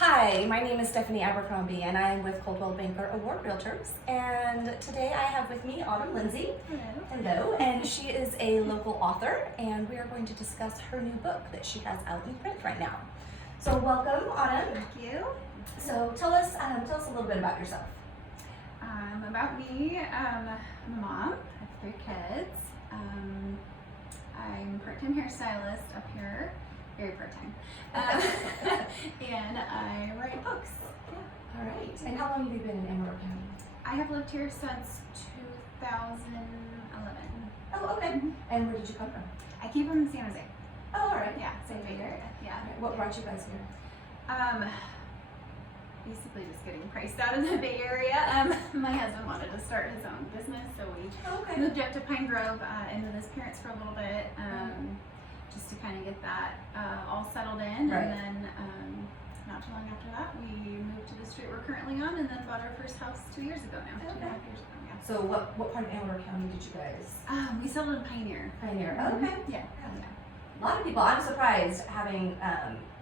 Hi, my name is Stephanie Abercrombie and I am with Coldwell Banker Award Realtors. And today I have with me Autumn Lindsey. Hello. And she is a local author and we are going to discuss her new book that she has out in print right now. So welcome, Autumn. Thank you. So tell us a little bit about yourself. About me, I'm a mom. I have 3 kids. I'm a part-time hairstylist up here, very part-time. And I write books. Yeah. All right. And how long have you been in Amador County? I have lived here since 2011. Oh, okay. And where did you come from? I came from San Jose. Oh, all right. Yeah, same Bay Area. Yeah. All right. What brought you guys here? Basically just getting priced out of the Bay Area. My husband wanted to start his own business, so we moved up to Pine Grove in with his parents for a little bit, just to kind of get that all settled in. Right. And then not too long after that, we moved to the street we're currently on, and then bought our first house 2 years ago now. Okay. 2.5 years ago. Yeah. So what part of Amador County did you guys? We settled in Pioneer. Pioneer. Mhm. Okay. Yeah. A lot of people, I'm surprised having,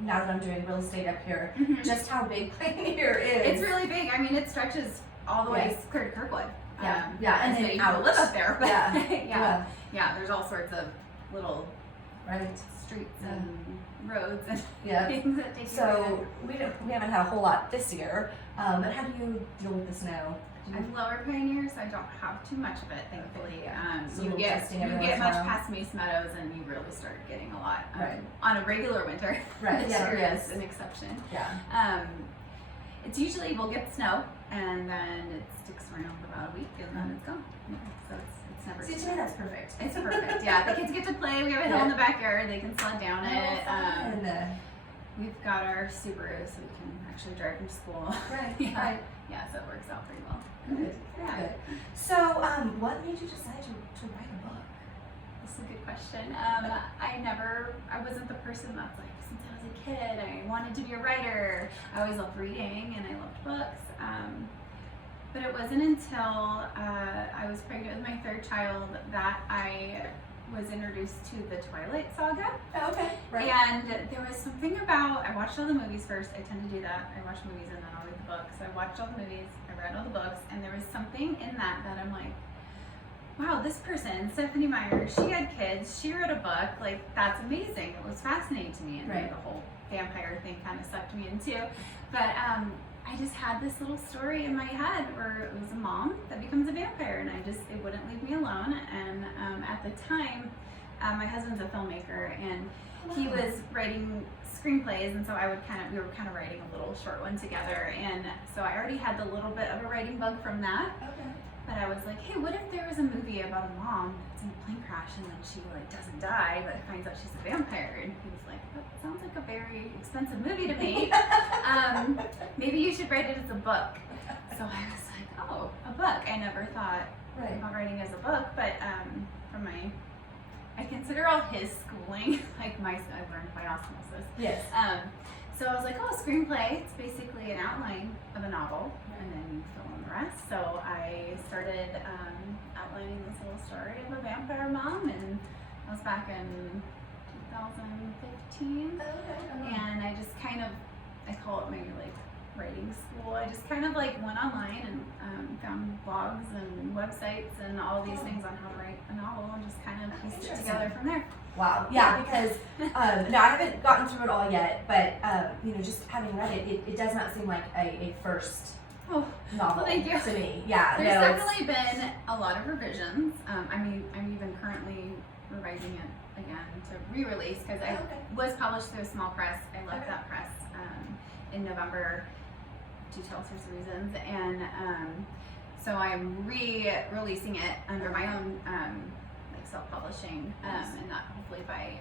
now that I'm doing real estate up here, Mhm. just how big Pioneer is. It's really big. I mean, it stretches all the way Yes. clear to Kirkwood. Yeah, and and then so you out. live up there. But Yeah. yeah, there's all sorts of little Right. streets and roads and Yeah. things that take you So we haven't had a whole lot this year, but how do you deal with the snow? I'm lower Pioneer, so I don't have too much of it, thankfully. So You you're get testing every much once in a while? past Moose Meadows, and you really start getting a lot Right. on a regular winter. Right, This yeah, year yes. is an exception. Yeah. It's usually we'll get snow, and then it sticks around for about a week, and then it's gone. Yeah, so it's never. See, to me that's perfect. It's perfect. Yeah, the kids get to play. We have a hill in the backyard. They can sled down it. Fun. We've got our Subaru, so we can actually drive from school. Right. Yeah. Right. Yeah, so it works out pretty well. Good. Yeah. Good. So, what made you decide to write a book? That's a good question. I wasn't the person that's like, since I was a kid, I wanted to be a writer. I always loved reading and I loved books. But it wasn't until I was pregnant with my 3rd child that I was introduced to the Twilight Saga. Oh, okay. Right. And there was something about, I watched all the movies first. I tend to do that. I watch movies and then I'll read the books. I watched all the movies, I read all the books, and there was something in that I'm like, wow, this person, Stephanie Meyer, she had kids, she wrote a book, like, that's amazing. It was fascinating to me, and Right. the whole vampire thing kind of sucked me in too. But I just had this little story in my head where it was a mom that becomes a vampire, and it wouldn't leave me alone. And at the time, my husband's a filmmaker, and he was writing screenplays, and so we were kind of writing a little short one together. And so I already had the little bit of a writing bug from that. Okay. But I was like, hey, what if there was a movie about a mom that's in a plane crash and then she doesn't die, but finds out she's a vampire? And he was like, that sounds like a very expensive movie to me. Maybe you should write it as a book. So I was like, oh, a book. I never thought about writing as a book, but I consider all his schooling, like I learned by osmosis. Yes. So I was like, oh, screenplay, it's basically an outline of a novel, and then you fill in the rest. So I started outlining this little story of a vampire mom, and I was back in 2015. Okay. And I just I call it my writing school. I just kind of went online and found blogs and websites and all these things on how to write a novel, and just kind of pieced it together from there. Wow. Yeah, because no, I haven't gotten through it all yet, but just having read it, it does not seem like a first novel thank you. to me. Yeah. There's no, definitely been a lot of revisions. I'm even currently revising it again to re-release because I was published through a small press. I left that press in November due to all sorts of reasons, and so I'm re-releasing it under my own self-publishing, and that hopefully by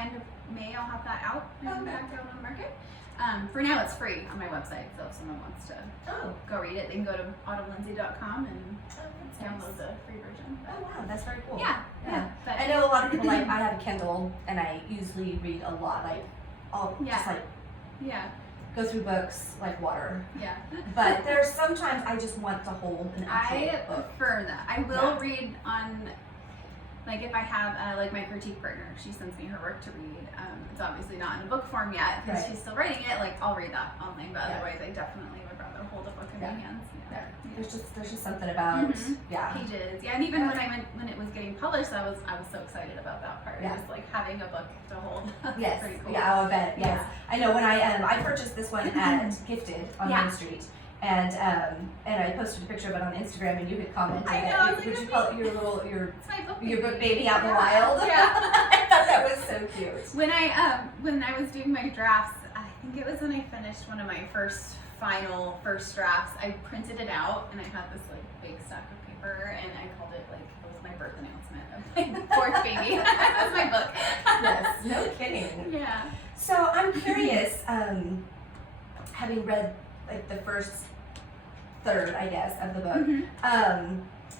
end of May I'll have that out and back out on the market. For now it's free on my website, so if someone wants to go read it, they can go to autumnlindsey.com and download the free version. Oh wow, that's very cool. Yeah. But I know a lot of people I have a Kindle and I usually read a lot. yeah. Go through books like water. Yeah. But there's sometimes I just want to hold an actual I book. prefer that. I will read on Like if I have like my critique partner, she sends me her work to read. It's obviously not in a book form yet because Right. she's still writing it. Like I'll read that online, but Yeah. otherwise I definitely would rather hold a book in my hands. Yeah. There's just something about pages. Yeah, and even when it was getting published, I was so excited about that part. Yeah. Just like having a book to hold. Yes. Pretty cool. Yeah, I'll bet. Yes. Yeah. I know when I purchased this one at Gifted on Main Street. And I posted a picture of it on Instagram, and you had commented I know, that it's would like you call it your It's my book your book baby out in the Yeah. wild? Yeah. I thought that was so cute. When I was doing my drafts, I think it was when I finished one of my first drafts, I printed it out and I had this like big stack of paper and I called it like it was my birth announcement of my fourth baby. That was my book. Yes, no kidding. Yeah. So I'm curious, having read like the first third, I guess, of the book.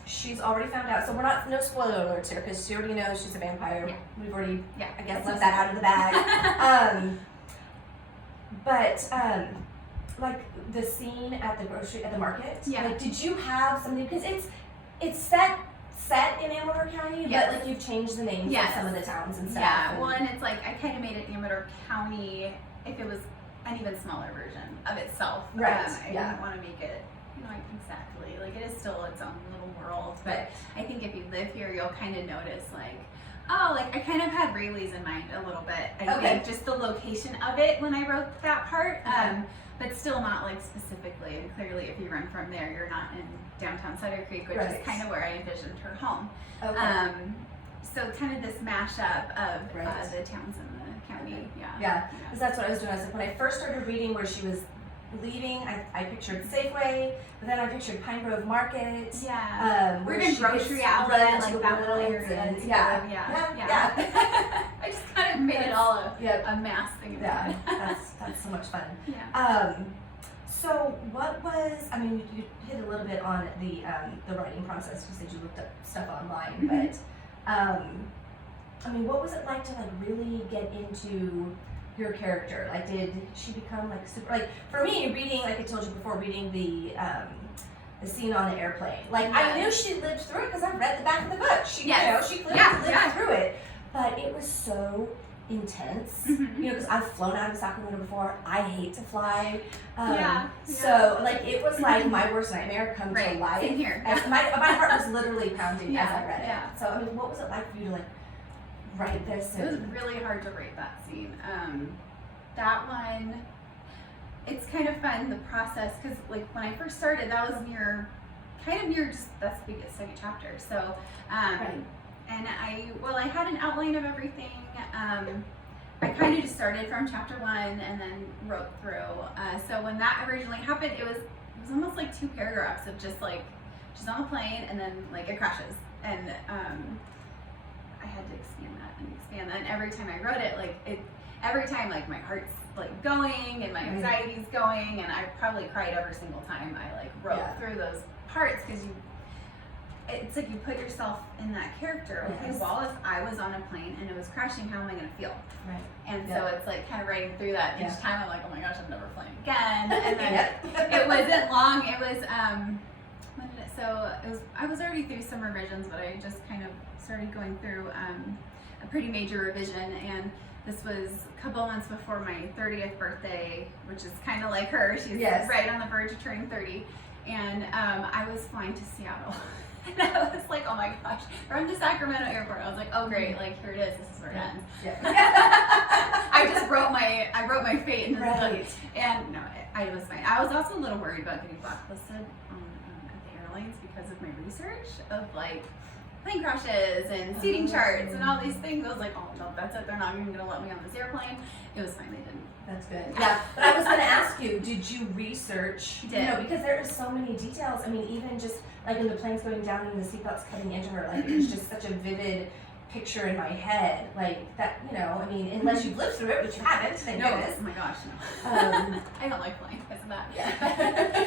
She's already found out, so we're no spoiler alerts here because she already knows she's a vampire. Yeah. We've already, I guess, left That's that out of the bag. But like the scene at the market. Yeah. Like, did you have something? Because it's set in Amador County, Yes. but like you've changed the names Yes. of some of the towns and stuff. Yeah. and- Well, and it's like I kind of made it Amador County if it was an even smaller version of itself. Right. I didn't want to make it, like exactly like it is still its own little world. But I think if you live here, you'll kind of notice like, oh, like I kind of had Rayleigh's in mind a little bit. I think just the location of it when I wrote that part. But still not like specifically. And clearly, if you run from there, you're not in downtown Cider Creek, which is kind of where I envisioned her home. Okay. So kind of this mashup of the towns in the county. Yeah, because that's what I was doing. I was like, when I first started reading where she was leaving, I pictured Safeway, but then I pictured Pine Grove Market. Yeah. Where We're in she grocery gets outlet, led like to that the little woods area. and- too. Yeah. I just kind of made it all a mass thing. In Yeah, my that's so much fun. Yeah. So what was, I mean, you hit a little bit on the writing process. You said you looked up stuff online, but I mean, what was it like to like really get into your character? Like, did she become like super, like for me reading, like I told you before, reading the scene on the airplane, like I knew she lived through it because I read the back of the book. She she clearly lived through it, but it was so intense, you know, because I've flown out of Sacramento before. I hate to fly, so like it was like my worst nightmare come to life. Same here. My heart was literally pounding as I read it. Yeah. So I mean, what was it like for you to like write this? It was really hard to write that scene. That one, it's kind of fun, the process, because like when I first started, that was kind of near just that's the second chapter. So, and I had an outline of everything. I kind of just started from chapter 1 and then wrote through. So when that originally happened, it was almost like 2 paragraphs of just like she's on the plane and then like it crashes, and I had to expand that. And every time I wrote it, every time like my heart's like going and my anxiety's going, and I probably cried every single time I like wrote through those parts, because it's like you put yourself in that character. Okay, well, if I was on a plane and it was crashing, how am I going to feel? Right. And so it's like kind of writing through that each time. I'm like, oh my gosh, I'm never flying again. And then it wasn't long. It was when did it? So it was. I was already through some revisions, but I just kind of started going through a pretty major revision, and this was a couple of months before my 30th birthday, which is kind of like her. She's right on the verge of turning 30, and I was flying to Seattle. And I was like, oh my gosh, from the Sacramento airport. I was like, oh great, like here it is. This is where it ends. I just wrote my fate into the book. And no, I was fine. I was also a little worried about getting blacklisted at the airlines because of my research of like plane crashes and seating charts and all these things. I was like, oh no, that's it. They're not even gonna let me on this airplane. It was fine. They didn't. That's good. Yeah, but I was going to ask you, did you research? Did. You know, because there are so many details. I mean, even just like when the plane's going down and the seatbelt's cutting into her, like it's just such a vivid picture in my head. Like that, you know, I mean, unless you've lived through it, which you haven't, thank goodness. Oh my gosh, no. I don't like flying because of that. Yeah.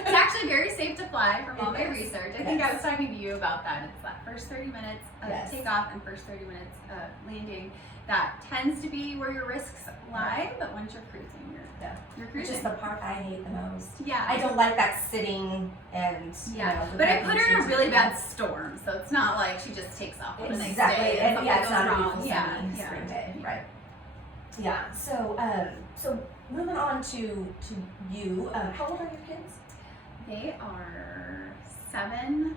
It's actually very safe to fly from all my research. I think I was talking to you about that. It's that first 30 minutes of takeoff and first 30 minutes of landing. That tends to be where your risks lie, but once you're cruising, you're Yeah. you're Which cruising. is the part I hate the most. Yeah. I don't like that sitting and But I put her in a really bad storm, so it's not like she just takes off on a nice day. And yeah, it's not a wrong. beautiful sunny spring day, right? Yeah. So moving on to you. How old are your kids? They are 7,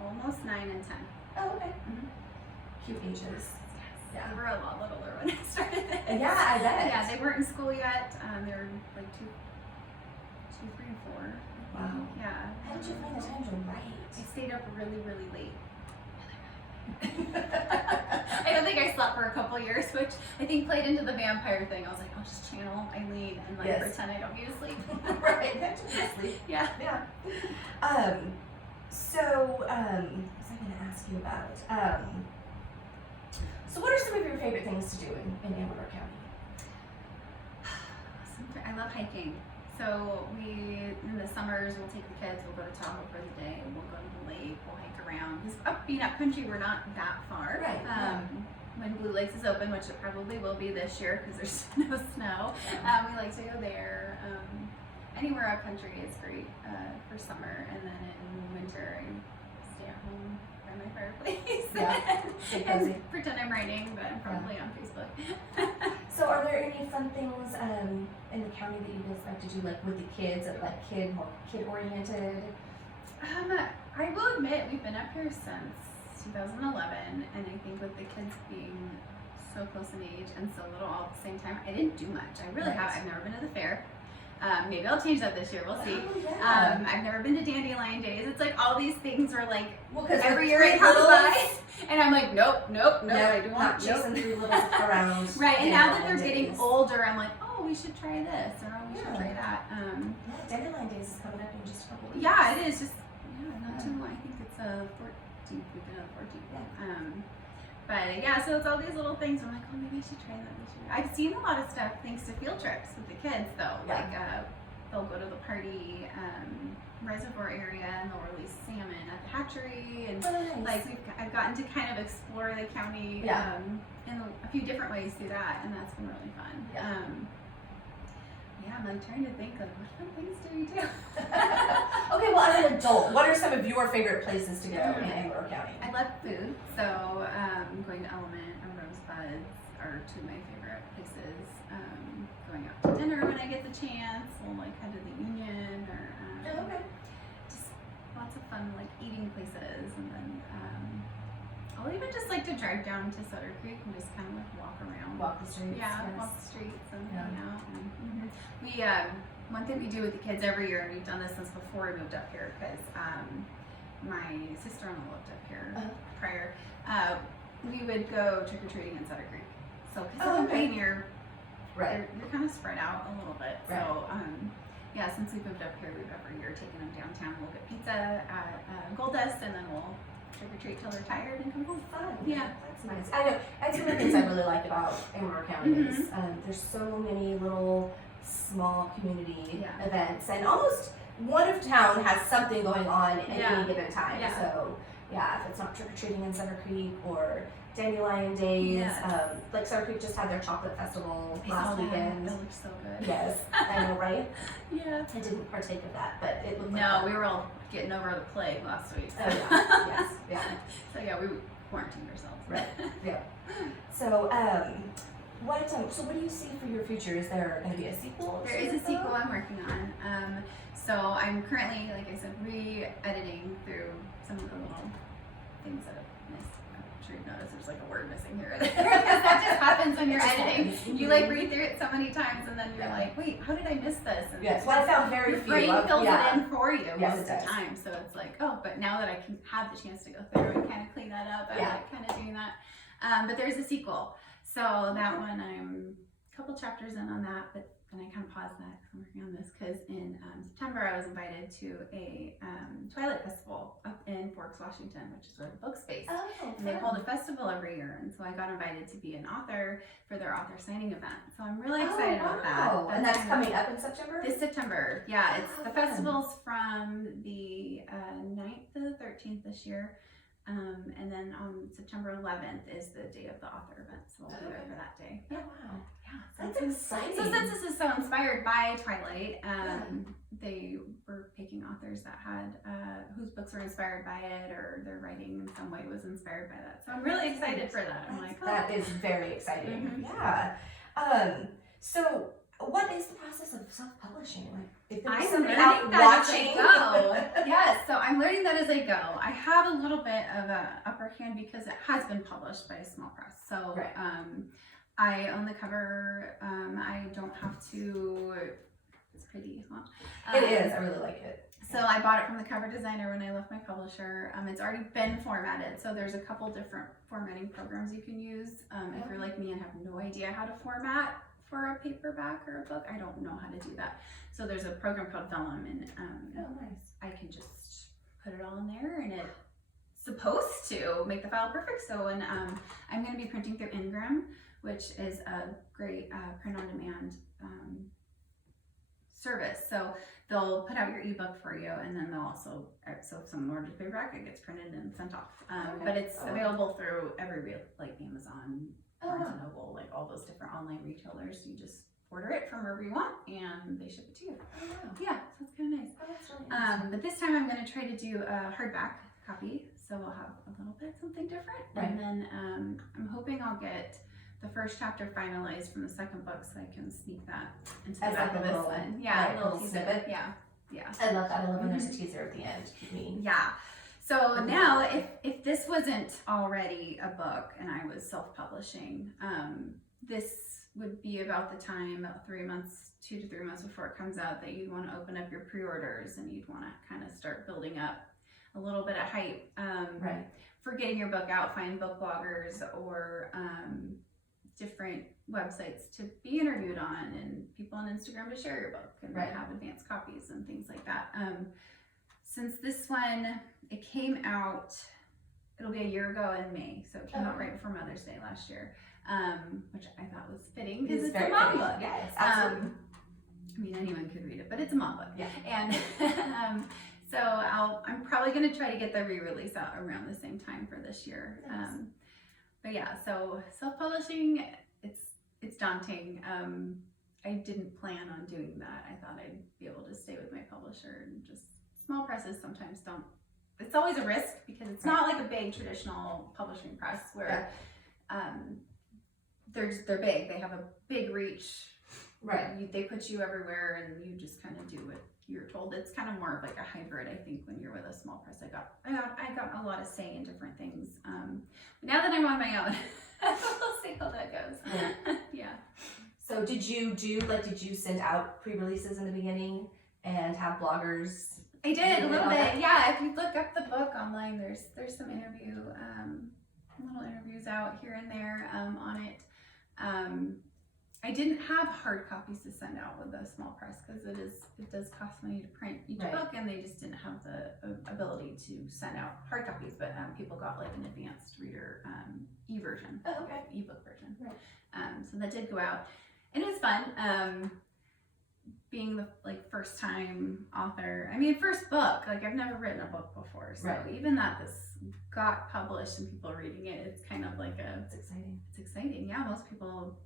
almost 9 and 10. Oh, okay. Mhm. Cute ages. Yeah. They were a lot littler when I started this. Yeah, I bet. Yeah, they weren't in school yet. They were like 2, 3, and 4. Wow. Yeah. How did you find the time to write? I stayed up really, really late. I don't think I slept for a couple years, which I think played into the vampire thing. I was like, I'll just channel Eileen and like pretend I don't need to sleep. Right, that just sleep. Yeah. Yeah. What was I going to ask you about? So what are some of your favorite things to do in Amador County? I love hiking. So in the summers, we'll take the kids, we'll go to Tahoe for the day, we'll go to the lake, we'll hike around. Because being up country, we're not that far. Right. When Blue Lakes is open, which it probably will be this year because there's no snow, we like to go there. Anywhere up country is great for summer, and then in winter, I stay at home by my fireplace and pretend I'm writing, but I'm probably on Facebook. So are there any fun things in the county that you guys like to do, like with the kids, like more kid-oriented? I will admit, we've been up here since 2011, and I think with the kids being so close in age and so little all at the same time, I didn't do much. I really have. I've never been to the fair. Maybe I'll change that this year. We'll see. Oh, yeah. I've never been to Dandelion Days. It's like all these things are like every year it comes by, and I'm like, nope. I don't want chasing through little around. Right, and now that they're getting older, I'm like, oh, we should try this, or oh, we should try that. Dandelion Days is coming up in just a couple weeks. Yeah, it is. Just not too long. I think it's 14th weekend of the 14th. Yeah. But yeah, so it's all these little things. I'm like, oh, maybe I should try that this year. I've seen a lot of stuff thanks to field trips with the kids, though. Yeah. Like they'll go to the party reservoir area and they'll release salmon at the hatchery, and nice. I've gotten to kind of explore the county in a few different ways through that, and that's been really fun. I'm like trying to think like what fun things do we do? Okay, well, as an adult, what are some of your favorite places to go in Amador County? I love food, so going to Element and Rosebuds are two of my favorite places. Going out to dinner when I get the chance, we'll like head to the Union, or just lots of fun like eating places, and then I'll even just like to drive down to Sutter Creek and just kind of like walk around. Walk the streets. Yeah, walk the streets and hang out. And, we one thing we do with the kids every year, and we've done this since before we moved up here, because my sister-in-law lived up here prior. We would go trick or treating in Sutter Creek. So because of Pioneer, you're kind of spread out a little bit. Right. So since we moved up here, we've every year taken them downtown. We'll get pizza at Gold Dust, and then we'll trick or treat till they're tired and come home. Fun. Yeah, that's nice. I know. That's one of the things I really like about Amador County is there's so many little small community events, and almost one of town has something going on at any given time. So if it's not trick or treating in Sutter Creek or Dandelion Days, like Sutter Creek just had their chocolate festival last weekend. That looks so good. Yes, I know, right? Yeah. I didn't partake of that, but it looked like No, we were all getting over the plague last week. So. So we quarantined ourselves. Right. Yeah. So what do you see for your future? Is there going to be a sequel? There is a sequel I'm working on. So I'm currently, like I said, re-editing through some of the little things that I've missed. I'm sure you've noticed there's like a word missing here or there. That just happens when you're editing. You like read through it so many times, and then you're like, wait, how did I miss this? And yes, well, I found very your few. brain fills it in for you most of the does. time. So it's like, oh, but now that I can have the chance to go through and kind of clean that up, I like kind of doing that. But there's a sequel. So that one, I'm a couple chapters in on that, but then I kind of paused that because I'm working on this, because in September I was invited to a Twilight Festival up in Forks, Washington, which is where the book's based. And they hold a festival every year, and so I got invited to be an author for their author signing event. So I'm really excited about that. And that's coming up in September? This September, yeah. It's the festival's from the 9th to the 13th this year. And then on September 11th is the day of the author event, so we'll be there for that day. Oh, wow. Yeah, That's exciting. So since this is so inspired by Twilight, they were picking authors that had whose books were inspired by it, or their writing in some way was inspired by that. So I'm really excited for that. I'm like, oh. That is very exciting. Yeah. So what is the process of self-publishing? Like, if there's somebody out watching. Yes, so I'm learning that as I go. I have a little bit of an upper hand because it has been published by a small press. So I own the cover. I don't have to. It's pretty, huh? It is. I really like it. So I bought it from the cover designer when I left my publisher. It's already been formatted. So there's a couple different formatting programs you can use. If you're like me and have no idea how to format for a paperback or a book, I don't know how to do that. So there's a program called Vellum, and nice. I can just put it all in there, and it's supposed to make the file perfect. So when I'm going to be printing through Ingram, which is a great print-on-demand service. So they'll put out your ebook for you, and then they'll also, so if someone orders paperback, it gets printed and sent off. But it's available through every, like Amazon, Barnes & Noble, like all those different online retailers. You just order it from wherever you want, and they ship it to you. Yeah, so it's kind of nice. That's really but this time I'm going to try to do a hardback copy, so we'll have a little bit something different. And then I'm hoping I'll get the first chapter finalized from the second book, so I can sneak that into the back of this one. Yeah, a little snippet. Yeah. I love that. I love when there's a teaser at the end. Yeah. So now, if this wasn't already a book and I was self-publishing, this would be about the time, 2 to 3 months before it comes out, that you'd want to open up your pre-orders, and you'd want to kind of start building up a little bit of hype for getting your book out. Find book bloggers or different websites to be interviewed on, and people on Instagram to share your book and have advanced copies and things like that. Since this one, it came out, it'll be a year ago in May, so it came out right before Mother's Day last year, which I thought was fitting because it's a mom book. Yes, absolutely. I mean, anyone could read it, but it's a mom book. Yeah. And so I'm probably going to try to get the re-release out around the same time for this year. Nice. But yeah, so self-publishing, it's daunting. I didn't plan on doing that. I thought I'd be able to stay with my publisher, and just small presses sometimes don't. It's always a risk because it's not like a big traditional publishing press where they're big. They have a big reach. They put you everywhere, and you just kind of do what you're told. It's kind of more of like a hybrid, I think, when you're with a small press. I got a lot of say in different things. Now that I'm on my own, we'll see how that goes. Yeah. So did you send out pre-releases in the beginning and have bloggers? I did a little bit. Yeah, if you look up the book online, there's some little interviews out here and there on it. I didn't have hard copies to send out with a small press because it does cost money to print each book, and they just didn't have the ability to send out hard copies. But people got like an advanced reader e-version, ebook version. So that did go out, and it was fun. Being the first time author, I mean, first book, I've never written a book before, so even that this got published and people reading it, it's kind of like it's exciting. It's exciting. Yeah, most people,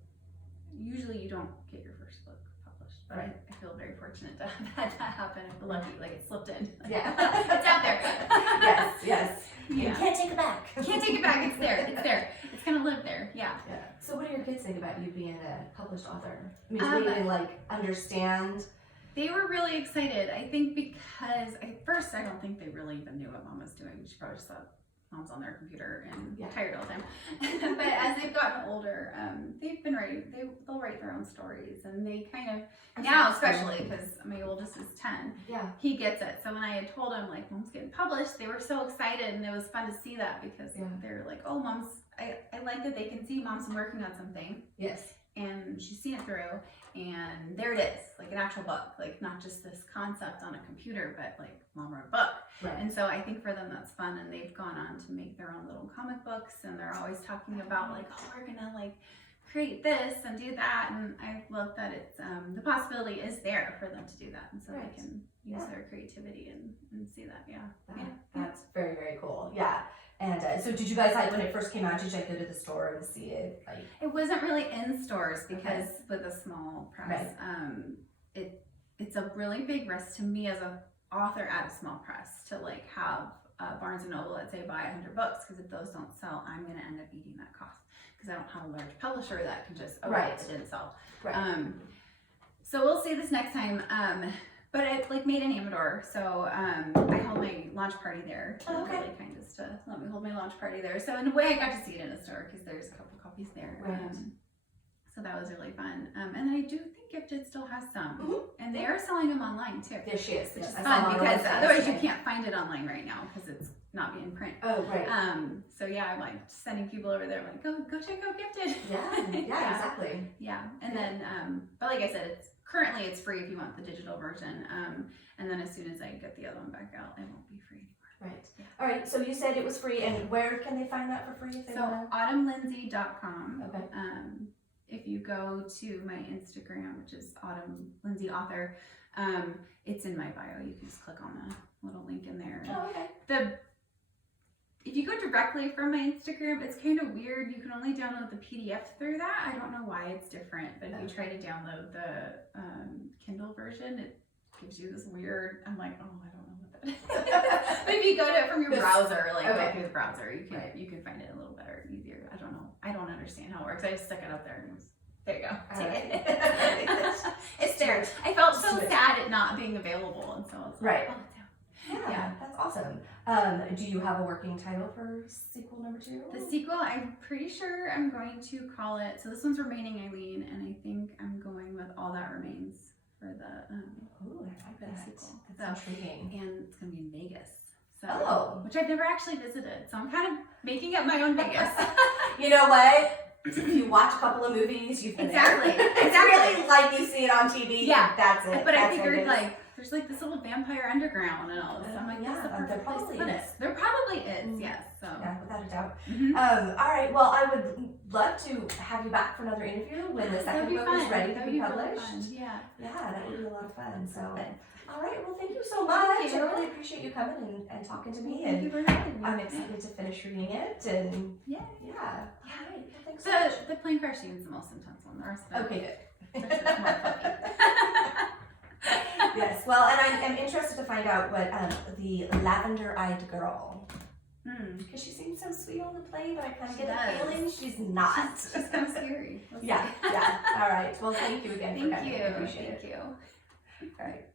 usually you don't get your first book published, but I feel very fortunate to have had that happen. I feel lucky, it slipped in. It's out there. Yes. You can't take it back. Can't take it back. It's there. It's gonna live there. Yeah. So what do your kids think about you being a published author? I mean, do they even understand? They were really excited. I think because at first I don't think they really even knew what Mom was doing. She probably just thought Mom's on their computer and tired all the time. But as they've gotten older, they've been writing. They'll write their own stories, and they kind of now, especially because my oldest is 10. He gets it. So when I had told him Mom's getting published, they were so excited, and it was fun to see that because they're like, oh, Mom's. I like that they can see Mom's working on something. Yes. And she's seen it through, and there it is, an actual book, not just this concept on a computer, but Mom wrote a book. And so I think for them that's fun, and they've gone on to make their own little comic books, and they're always talking about oh, we're gonna create this and do that, and I love that it's the possibility is there for them to do that, and so they can use their creativity and see that. That's very, very cool. Yeah. And so did you guys, like, when it first came out, did you like go to the store and see it? Like, it wasn't really in stores because with a small press, it's a really big risk to me as an author at a small press to like have Barnes and Noble, let's say, buy 100 books, because if those don't sell, I'm going to end up eating that cost because I don't have a large publisher that can just it didn't sell. So we'll see this next time. But I like made an Amador, so I held my launch party there. Really kind of to let me hold my launch party there. So in a way, I got to see it in a store because there's a couple copies there. So that was really fun. And then I do think Gifted still has some, and they are selling them online too. There she is, which is fun because otherwise you can't find it online right now because it's not being print. So yeah, I'm like sending people over there, like go check out Gifted. Exactly. And then but like I said, currently it's free if you want the digital version. And then as soon as I get the other one back out, it won't be free anymore. All right. So you said it was free, and where can they find that for free? If they wanna... autumnlindsey.com. If you go to my Instagram, which is Autumn Lindsey Author, it's in my bio. You can just click on the little link in there. If you go directly from my Instagram, it's kind of weird. You can only download the PDF through that. I don't know why it's different, but if you try to download the Kindle version, it gives you this weird, I'm like, oh, I don't know what that is. But if you go to it from your browser, like go through the browser, you can find it a little better, easier. I don't know. I don't understand how it works. I just stuck it up there and there you go. Take it. It's there. I felt so sad at not being available, and so I was like, oh, that's awesome. Do you have a working title for sequel number 2? The sequel, I'm pretty sure I'm going to call it, so this one's Remaining Eileen, and I think I'm going with All That Remains for the sequel. That's intriguing. And it's going to be in Vegas. So, which I've never actually visited, so I'm kind of making up my own Vegas. You know what? If you watch a couple of movies, you've been there. It's really like you see it on TV. That's it. But I figured like there's like this little vampire underground and all this. I'm like, that's the perfect place to put it. There probably is, yes. So without a doubt. All right. Well, I would love to have you back for another interview when the second book is ready to be published. That would be a lot of fun. So. All right, well, thank you so much. I really appreciate you coming and talking to me. Thank you for having me. I'm excited to finish reading it. And all right, well, thanks so much. The plane crash scene is the most intense one. The rest of it. Okay, good. More funny. Yes, well, and I'm interested to find out what the lavender-eyed girl. Because she seems so sweet on the plane, but I kind of get the feeling she's not. She's kind of scary. Yeah. All right. Well, thank you again for coming. I appreciate it. Thank you. All right.